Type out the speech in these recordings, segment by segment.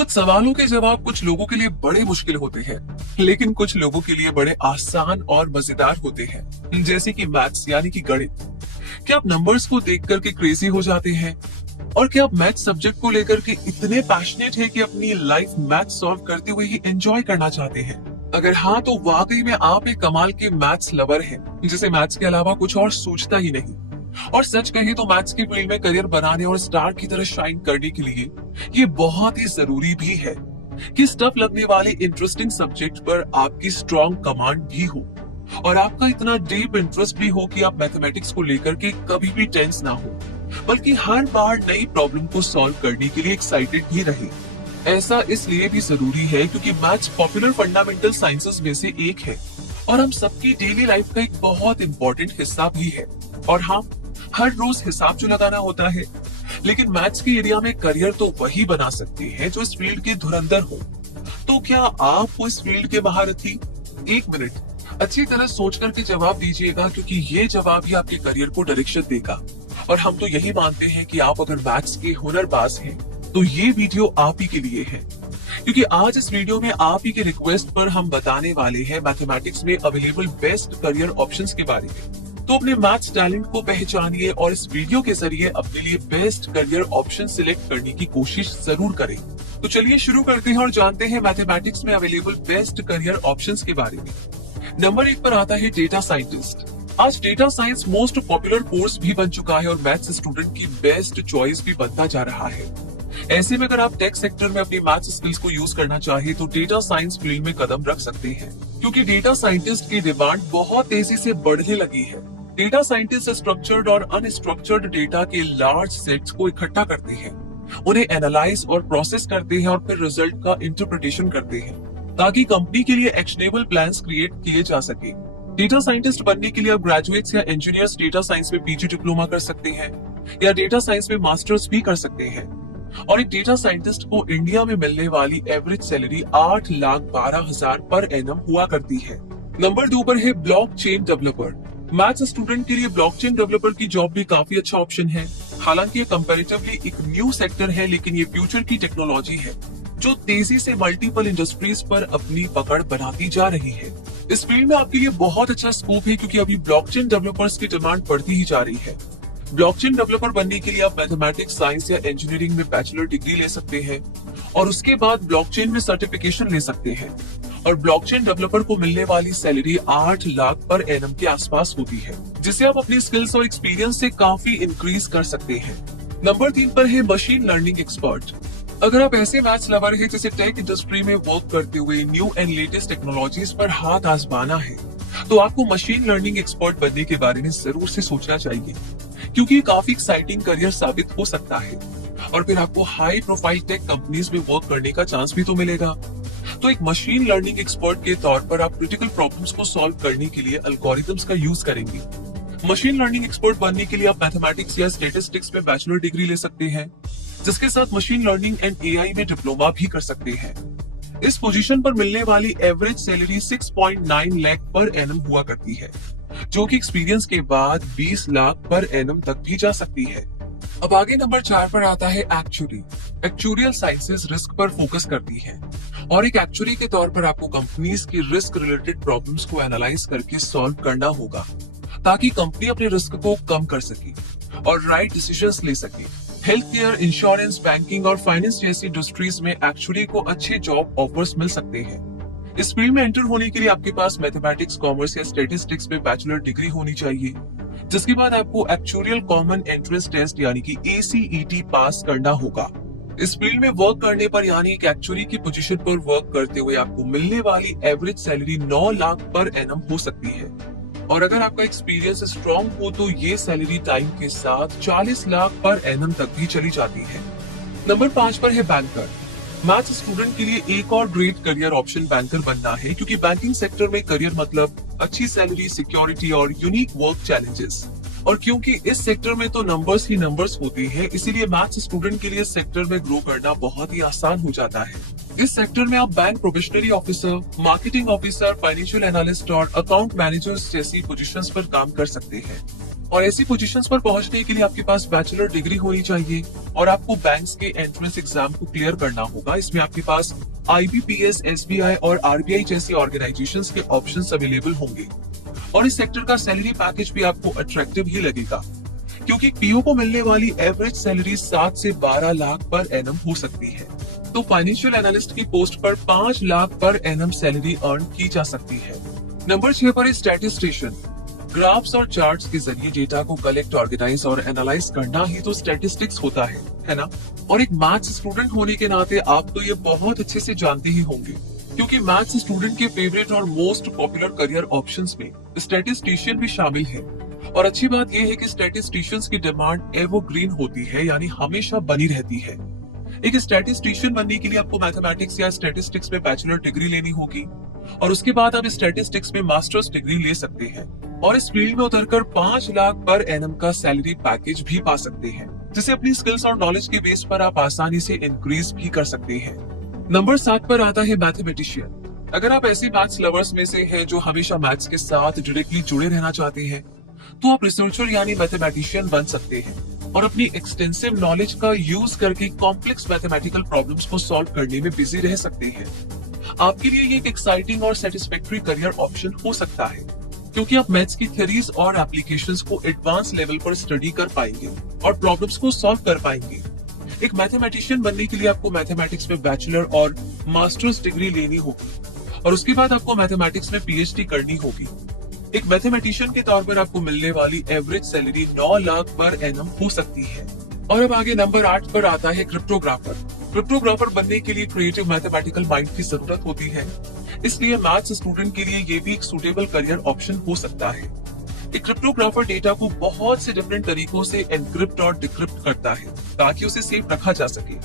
कुछ सवालों के जवाब कुछ लोगों के लिए बड़े मुश्किल होते हैं, लेकिन कुछ लोगों के लिए बड़े आसान और मजेदार होते हैं, जैसे कि मैथ्स यानी कि गणित। क्या आप नंबर्स को देख करके क्रेजी हो जाते हैं? और क्या आप मैथ सब्जेक्ट को लेकर के इतने पैशनेट हैं कि अपनी लाइफ मैथ सॉल्व करते हुए ही एंजॉय करना चाहते हैं? अगर हाँ, तो वाकई में आप एक कमाल के मैथ्स लवर हैं, जिसे मैथ्स के अलावा कुछ और सूझता ही नहीं। और सच कहे तो मैथ्स की फील्ड में करियर बनाने और स्टार की तरह शाइन करने के लिए ये बहुत ही जरूरी भी है कि टफ लगने वाले इंटरेस्टिंग सब्जेक्ट पर आपकी स्ट्रॉन्ग कमांड भी हो और आपका इतना डीप इंटरेस्ट भी हो कि आप मैथमेटिक्स को लेकर के कभी भी टेंस ना हो, बल्कि हर बार नई प्रॉब्लम को सॉल्व करने के लिए एक्साइटेड ही रहे। ऐसा इसलिए भी जरूरी है क्योंकि मैथ्स पॉपुलर फंडामेंटल साइंसेस में से एक है और हम सबकी डेली लाइफ का एक बहुत इंपॉर्टेंट हिस्सा भी है। और हाँ, हर रोज हिसाब जो लगाना होता है, लेकिन मैथ्स के एरिया में करियर तो वही बना सकते हैं जो इस फील्ड के धुरंधर हो। तो क्या आप इस फील्ड के महारथी? एक मिनट अच्छी तरह सोच करके जवाब दीजिएगा, क्योंकि ये जवाब ही आपके करियर को डायरेक्शन देगा। और हम तो यही मानते हैं कि आप अगर मैथ्स के हुनरबाज हैं तो ये वीडियो आप ही के लिए है, क्योंकि आज इस वीडियो में आप ही के रिक्वेस्ट पर हम बताने वाले हैं मैथमेटिक्स में अवेलेबल बेस्ट करियर ऑप्शंस के बारे में। तो अपने मैथ्स टैलेंट को पहचानिए और इस वीडियो के जरिए अपने लिए बेस्ट करियर ऑप्शन सिलेक्ट करने की कोशिश जरूर करें। तो चलिए शुरू करते हैं और जानते हैं मैथमेटिक्स में अवेलेबल बेस्ट करियर ऑप्शंस के बारे में। नंबर 1 पर आता है डेटा साइंटिस्ट। आज data science most popular course भी बन चुका है और मैथ्स स्टूडेंट की बेस्ट चॉइस भी बनता जा रहा है। ऐसे में अगर आप टेक सेक्टर में अपनी मैथ्स स्किल्स को यूज करना चाहे तो डेटा साइंस फील्ड में कदम रख सकते हैं, क्योंकि डेटा साइंटिस्ट की डिमांड बहुत तेजी से बढ़ने लगी है। डेटा साइंटिस्ट स्ट्रक्चर्ड और अनस्ट्रक्चर्ड डेटा के लार्ज सेट्स को इकट्ठा करते हैं, उन्हें एनालाइज और प्रोसेस करते हैं और फिर रिजल्ट का इंटरप्रिटेशन करते हैं, ताकि कंपनी के लिए एक्शनेबल प्लान्स क्रिएट किए जा सके। डेटा साइंटिस्ट बनने के लिए आप ग्रेजुएट्स या इंजीनियर्स डेटा साइंस में पीजी डिप्लोमा कर सकते हैं या डेटा साइंस में मास्टर्स भी कर सकते हैं। और एक डेटा साइंटिस्ट को इंडिया में मिलने वाली एवरेज सैलरी 8,12,000 पर एनम हुआ करती है। नंबर 2 पर है ब्लॉकचेन डेवलपर। मैथ्स स्टूडेंट के लिए ब्लॉकचेन डेवलपर की जॉब भी काफी अच्छा ऑप्शन है। हालांकि ये कंपैरेटिवली एक न्यू सेक्टर है, लेकिन ये फ्यूचर की टेक्नोलॉजी है जो तेजी से मल्टीपल इंडस्ट्रीज पर अपनी पकड़ बनाती जा रही है। इस फील्ड में आपके लिए बहुत अच्छा स्कोप है, क्योंकि अभी ब्लॉकचेन डेवलपर्स की डिमांड बढ़ती ही जा रही है। ब्लॉकचेन डेवलपर बनने के लिए आप मैथमेटिक्स, साइंस या इंजीनियरिंग में बैचलर डिग्री ले सकते हैं और उसके बाद ब्लॉकचेन में सर्टिफिकेशन ले सकते हैं। और ब्लॉकचेन डेवलपर को मिलने वाली सैलरी 8 लाख पर एनम के आसपास होती है, जिसे आप अपनी स्किल्स और एक्सपीरियंस से काफी इंक्रीज कर सकते हैं। नंबर 3 पर है मशीन लर्निंग एक्सपर्ट। अगर आप ऐसे मैथ्स लवर हैं जिसे टेक इंडस्ट्री में वर्क करते हुए न्यू एंड लेटेस्ट टेक्नोलॉजीज पर हाथ आजमाना है, तो आपको मशीन लर्निंग एक्सपर्ट बनने के बारे में जरूर से सोचना चाहिए, क्योंकि ये काफी एक्साइटिंग करियर साबित हो सकता है और फिर आपको हाई प्रोफाइल टेक कंपनीज में वर्क करने का चांस भी तो मिलेगा। तो एक मशीन लर्निंग एक्सपर्ट के तौर पर आप क्रिटिकल प्रॉब्लम्स को सॉल्व करने के लिए एल्गोरिथम्स का यूज करेंगे। मशीन लर्निंग एक्सपर्ट बनने के लिए आप मैथमेटिक्स या स्टैटिस्टिक्स में बैचलर डिग्री ले सकते हैं, जिसके साथ मशीन लर्निंग एंड एआई में डिप्लोमा भी कर सकते हैं। इस पोजीशन पर मिलने वाली average salary 6.9 lakh per annum हुआ करती है, जो कि एक्सपीरियंस के बाद 20 लाख पर एनम तक भी जा सकती है। अब आगे नंबर 4 पर आता है एक्चुअरी। एक्चुरियल साइंसेज रिस्क पर फोकस करती है और एक एक्चुअरी के तौर पर आपको कंपनीज की रिस्क रिलेटेड प्रॉब्लम्स को एनालाइज करके सॉल्व करना होगा, ताकि कंपनी अपने रिस्क को कम कर सके और राइट डिसीजंस ले सके। हेल्थ केयर, इंश्योरेंस, बैंकिंग और फाइनेंस जैसी इंडस्ट्रीज में एक्चुअरी को अच्छे जॉब ऑफर्स मिल सकते हैं। इस फील्ड में एंटर होने के लिए आपके पास मैथमेटिक्स, कॉमर्स या स्टैटिस्टिक्स में बैचलर डिग्री होनी चाहिए, जिसके बाद आपको एक्चुरियल कॉमन एंट्रेंस टेस्ट यानी कि ACET पास करना होगा। इस फील्ड में वर्क करने पर यानी एक एक्चुअरी की पोजीशन पर वर्क करते हुए आपको मिलने वाली average salary 9 lakh per annum हो सकती है और अगर आपका एक्सपीरियंस स्ट्रॉन्ग हो तो ये सैलरी टाइम के साथ 40 लाख पर एनम तक भी चली जाती है। नंबर 5 पर है बैंकर। मैथ्स स्टूडेंट के लिए एक और ग्रेट करियर ऑप्शन बैंकर बनना है, क्योंकि बैंकिंग सेक्टर में करियर मतलब अच्छी सैलरी, सिक्योरिटी और यूनिक वर्क चैलेंजेस। और क्योंकि इस सेक्टर में तो नंबर्स ही नंबर्स होती है, इसीलिए मैथ्स स्टूडेंट के लिए सेक्टर में ग्रो करना बहुत ही आसान हो जाता है। इस सेक्टर में आप bank probationary officer, marketing officer, financial analyst और अकाउंट मैनेजर्स जैसी पोजीशंस पर काम कर सकते हैं। और ऐसी पोजीशंस पर पहुंचने के लिए आपके पास बैचलर डिग्री होनी चाहिए और आपको बैंक्स के एंट्रेंस एग्जाम को क्लियर करना होगा। इसमें आपके पास IBPS, SBI और RBI जैसी ऑर्गेनाइजेशंस के ऑप्शंस अवेलेबल होंगे। और इस सेक्टर का सैलरी पैकेज भी आपको अट्रैक्टिव ही लगेगा, क्योंकि पीओ को मिलने वाली एवरेज सैलरी 7 से 12 लाख पर एनम हो सकती है। तो फाइनेंशियल एनालिस्ट की पोस्ट पर 5 lakh per annum salary earn की जा सकती है। नंबर 6 पर स्टैटिस्टिशियन। ग्राफ्स और चार्ट्स के जरिए डेटा को कलेक्ट, ऑर्गेनाइज और एनालाइज करना ही तो स्टैटिस्टिक्स होता है ना? और एक मैथ्स स्टूडेंट होने के नाते आप तो ये बहुत अच्छे से जानते ही होंगे, क्योंकि मैथ्स स्टूडेंट के फेवरेट और मोस्ट पॉपुलर करियर ऑप्शंस में स्टैटिस्टिशियन भी शामिल है। और अच्छी बात यह है कि स्टैटिस्टिशियंस की डिमांड एवरग्रीन होती है, यानी हमेशा बनी रहती है। एक स्टैटिस्टिशियन बनने के लिए आपको मैथमेटिक्स या स्टैटिस्टिक्स में बैचलर डिग्री लेनी होगी और उसके बाद आप स्टैटिस्टिक्स में मास्टर्स डिग्री ले सकते हैं और इस फील्ड में उतरकर 5 लाख पर एनम का सैलरी पैकेज भी पा सकते हैं, जिसे अपनी स्किल्स और नॉलेज के बेस पर आप आसानी से इंक्रीज भी कर सकते हैं। नंबर 7 पर आता है मैथमेटिशियन। अगर आप ऐसे मैथ्स लवर्स में से हैं जो हमेशा मैथ्स के साथ डायरेक्टली जुड़े रहना चाहते हैं, तो आप रिसर्चर यानी मैथमेटिशियन बन सकते हैं और अपनी एक्सटेंसिव नॉलेज का यूज करके कॉम्प्लेक्स मैथमेटिकल प्रॉब्लम्स को सॉल्व करने में बिजी रह सकते हैं। आपके लिए ये एक एक्साइटिंग और सेटिस्फैक्टरी करियर ऑप्शन हो सकता है, क्योंकि आप मैथ्स की थ्योरीज और एप्लीकेशंस को एडवांस लेवल पर स्टडी कर पाएंगे और प्रॉब्लम्स को सॉल्व कर पाएंगे। एक मैथमेटिशियन बनने के लिए आपको मैथमेटिक्स में बैचलर और मास्टर्स डिग्री लेनी होगी और उसके बाद आपको मैथमेटिक्स में PhD करनी होगी। एक मैथमेटिशियन के तौर पर आपको मिलने वाली average salary 9 lakh per annum हो सकती है। और अब आगे नंबर 8 पर आता है क्रिप्टोग्राफर। क्रिप्टोग्राफर बनने के लिए क्रिएटिव मैथमेटिकल माइंड की जरूरत होती है, इसलिए मैथ्स स्टूडेंट के लिए ये भी एक सूटेबल करियर ऑप्शन हो सकता है। एक क्रिप्टोग्राफर डेटा को बहुत से डिफरेंट तरीकों से एनक्रिप्ट और डिक्रिप्ट करता है ताकि उसे सेफ रखा जा सके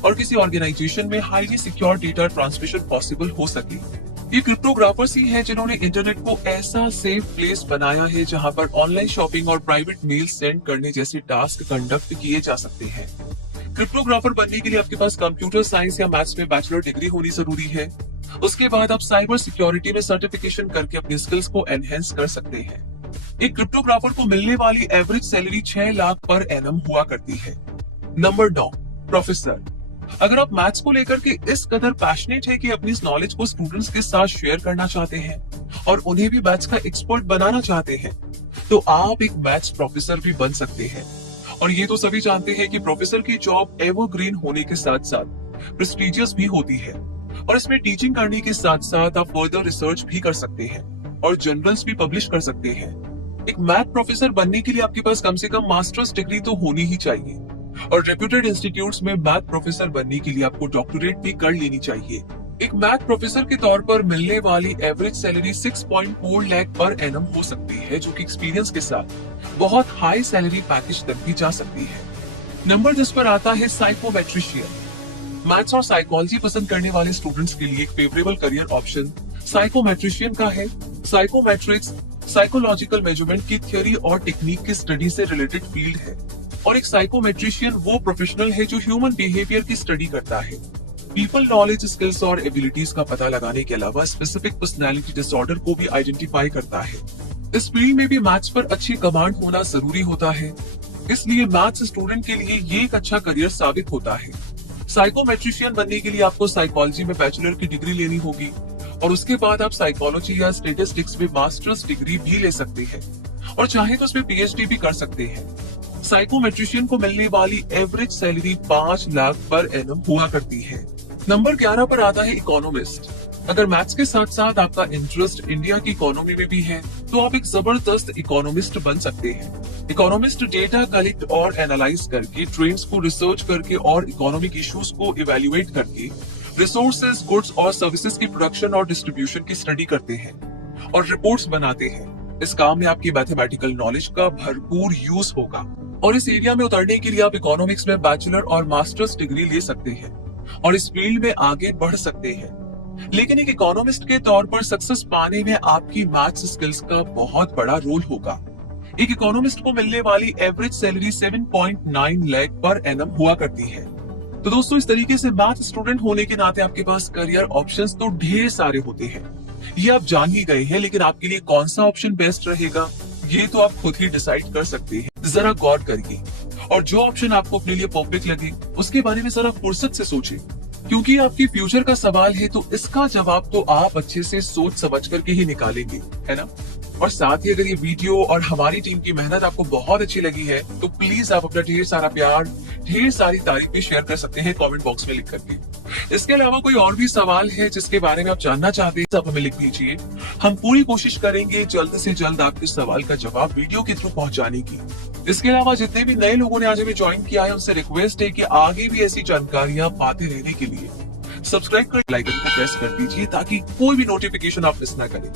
और किसी ऑर्गेनाइजेशन में highly secure data transmission possible हो सके। ये क्रिप्टोग्राफर्स ही हैं जिन्होंने इंटरनेट को ऐसा सेफ प्लेस बनाया है जहां पर ऑनलाइन शॉपिंग और प्राइवेट मेल सेंड करने जैसे टास्क कंडक्ट किए जा सकते हैं। क्रिप्टोग्राफर बनने के लिए आपके पास कंप्यूटर साइंस या मैथ्स में बैचलर डिग्री होनी जरूरी है। उसके बाद आप साइबर सिक्योरिटी में सर्टिफिकेशन करके अपनी स्किल्स को एनहेंस कर सकते हैं। एक क्रिप्टोग्राफर को मिलने वाली average salary 6 lakh per annum हुआ करती है। Number 9, professor. अगर आप मैथ्स को लेकर के इस कदर पैशनेट है कि अपनी इस नॉलेज को स्टूडेंट्स के साथ शेयर करना चाहते हैं और उन्हें भी मैथ्स का एक्सपर्ट बनाना चाहते हैं, तो आप एक मैथ्स प्रोफेसर भी बन सकते हैं। और ये तो सभी जानते हैं कि प्रोफेसर की जॉब एवरग्रीन होने के साथ साथ प्रेस्टिजियस भी होती है और इसमें टीचिंग करने के साथ साथ आप फर्दर रिसर्च भी कर सकते हैं और जर्नल्स भी पब्लिश कर सकते हैं। एक मैथ प्रोफेसर बनने के लिए आपके पास कम से कम मास्टर्स डिग्री तो होनी ही चाहिए और रेप्यूटेड इंस्टीट्यूट्स में मैथ प्रोफेसर बनने के लिए आपको डॉक्टरेट भी कर लेनी चाहिए। एक मैथ प्रोफेसर के तौर पर मिलने वाली average salary 6.4 lakh per annum हो सकती है, जो कि एक्सपीरियंस के साथ बहुत हाई सैलरी पैकेज तक भी जा सकती है। नंबर 10 पर आता है साइकोमेट्रिशियन। मैथ्स और साइकोलॉजी पसंद करने वाले स्टूडेंट्स के लिए एक फेवरेबल करियर ऑप्शन साइकोमेट्रिशियन का है। साइकोमेट्रिक्स साइकोलॉजिकल मेजरमेंट की थ्योरी और टेक्निक की स्टडी से रिलेटेड फील्ड है और एक साइकोमेट्रिशियन वो प्रोफेशनल है जो ह्यूमन बिहेवियर की स्टडी करता है, पीपल नॉलेज, स्किल्स और एबिलिटीज का पता लगाने के अलावा स्पेसिफिक पर्सनालिटी डिसऑर्डर को भी आइडेंटिफाई करता है। इस फील्ड में भी मैथ्स पर अच्छी कमांड होना जरूरी होता है, इसलिए मैथ्स स्टूडेंट के लिए ये एक अच्छा करियर साबित होता है। साइकोमेट्रिशियन बनने के लिए आपको साइकोलॉजी में बैचलर की डिग्री लेनी होगी और उसके बाद आप साइकोलॉजी या स्टैटिस्टिक्स में मास्टर्स डिग्री भी ले सकते हैं और चाहे तो उसमें PhD भी कर सकते हैं। साइकोमेट्रिशियन को मिलने वाली average salary 5 lakh per annum हुआ करती है। नंबर 11 पर आता है इकोनॉमिस्ट। अगर मैथ्स के साथ साथ आपका इंटरेस्ट इंडिया की इकोनॉमी में भी है, तो आप एक जबरदस्त इकोनॉमिस्ट बन सकते हैं। इकोनॉमिस्ट डेटा कलेक्ट और एनालाइज करके, ट्रेंड्स को रिसर्च करके और इकोनॉमिक इश्यूज को इवेल्युएट करके रिसोर्सेज, गुड्स और सर्विसेज की प्रोडक्शन और डिस्ट्रीब्यूशन की स्टडी करते हैं और रिपोर्ट्स बनाते हैं। इस काम में आपकी मैथमेटिकल नॉलेज का भरपूर यूज होगा और इस एरिया में उतरने के लिए आप इकोनॉमिक्स में बैचलर और मास्टर्स डिग्री ले सकते हैं और इस फील्ड में आगे बढ़ सकते हैं। लेकिन एक इकोनॉमिस्ट के तौर पर सक्सेस पाने में आपकी मैथ्स स्किल्स का बहुत बड़ा रोल होगा। एक इकोनॉमिस्ट को मिलने वाली average salary 7.9 lakh per annum हुआ करती है। तो दोस्तों इस तरीके से मैथ स्टूडेंट होने के नाते आपके पास करियर ऑप्शंस तो ढेर सारे होते हैं, ये आप जान ही गए हैं। लेकिन आपके लिए कौन सा ऑप्शन बेस्ट रहेगा ये तो आप खुद ही डिसाइड कर सकते हैं। जरा गौर करिए और जो ऑप्शन आपको अपने लिए परफेक्ट लगे उसके बारे में जरा फुर्सत से सोचिए, क्योंकि आपकी फ्यूचर का सवाल है तो इसका जवाब तो आप अच्छे से सोच समझ करके ही निकालेंगे, है ना। और साथ ही अगर ये वीडियो और हमारी टीम की मेहनत आपको बहुत अच्छी लगी है तो प्लीज आप अपना ढेर सारा प्यार, ढेर सारी तारीफें शेयर कर सकते हैं कमेंट बॉक्स में लिख करके। इसके अलावा कोई और भी सवाल है जिसके बारे में आप जानना चाहते हैं आप हमें लिख दीजिए। हम पूरी कोशिश करेंगे जल्द से जल्द आपके सवाल का जवाब वीडियो के थ्रू पहुंचाने की। इसके अलावा जितने भी नए लोगों ने आज हमें ज्वाइन किया है उनसे रिक्वेस्ट है कि आगे भी ऐसी जानकारियां पाते रहने के लिए सब्सक्राइब कर लाइक को प्रेस कर दीजिए ताकि कोई भी नोटिफिकेशन आप मिस ना करें।